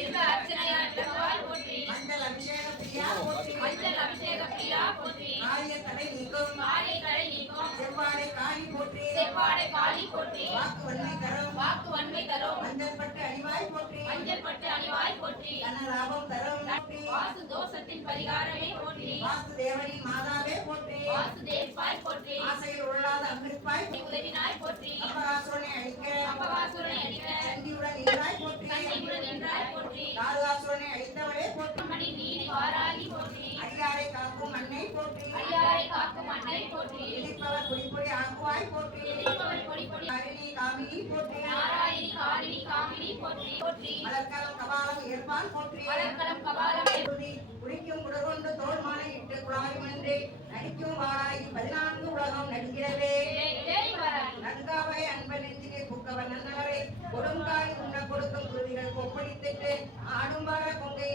வில்வ அர்ச்சனையால் விளங்குவாய் போற்றி மஞ்சள் அபிஷேக பிரியா போற்றி மஞ்சள் அபிஷேக பிரியா போற்றி காரிய தடை நீக்கும் காரிய தடை நீக்கும் செவ்வாடை காளி போற்றி செவ்வாடை காளி போற்றி வாக்கு வன்மை தரும் வாக்கு வன்மை தரும் மஞ்சள் பட்டு அணிவாய் போற்றி மஞ்சள் பட்டு அணிவாய் போற்றி தன லாபம் தரும் போற்றி வாசு தோஷத்தின் பரிகாரமே போற்றி வாசு தேவனின் மாதாவே போற்றி வாசுதேவாய் போற்றி ஆசையில் உள்ளாத அமிர்பாய் உதவினாய் போற்றி அப்பகாசுரனை அழிக்க அப்பகாசுரனை அழிக்க சண்டியுடன் நின்றாய் போற்றி சண்டியுடன் நின்றாய் போற்றி தாரகாசுரனை அழித்தவளே போற்றி மணி நீதி வாராகி போற்றி அடியாரை காக்கும் அன்னை போற்றி அடியாரை காக்கும் அன்னை போற்றி இழிப்பவர் குடிப்பொடி ஆக்குவாய் போற்றி இழிப்பவர் பொடி பொடி அருணி காமினி போற்றி நாராயணி காரிணி காமினி போற்றி போற்றி மலர்கலம் கபாலம் ஏற்பான் போற்றி மலர்கலம் கபாலம் குடிக்கும் குடகொண்டு தோல் மாலை இட்டு குழாயும் என்று நடிக்கும் வாராகி 14 உலகம் நடிக்கிறவே நன்காவை அன்பன் நெஞ்சிலே புக்கவன் நன்னவரை கொடுங்காய் உண்ண கொடுக்கும் குருதிகள் கொப்பளித்திட்டு ஆடும்பார கொங்கை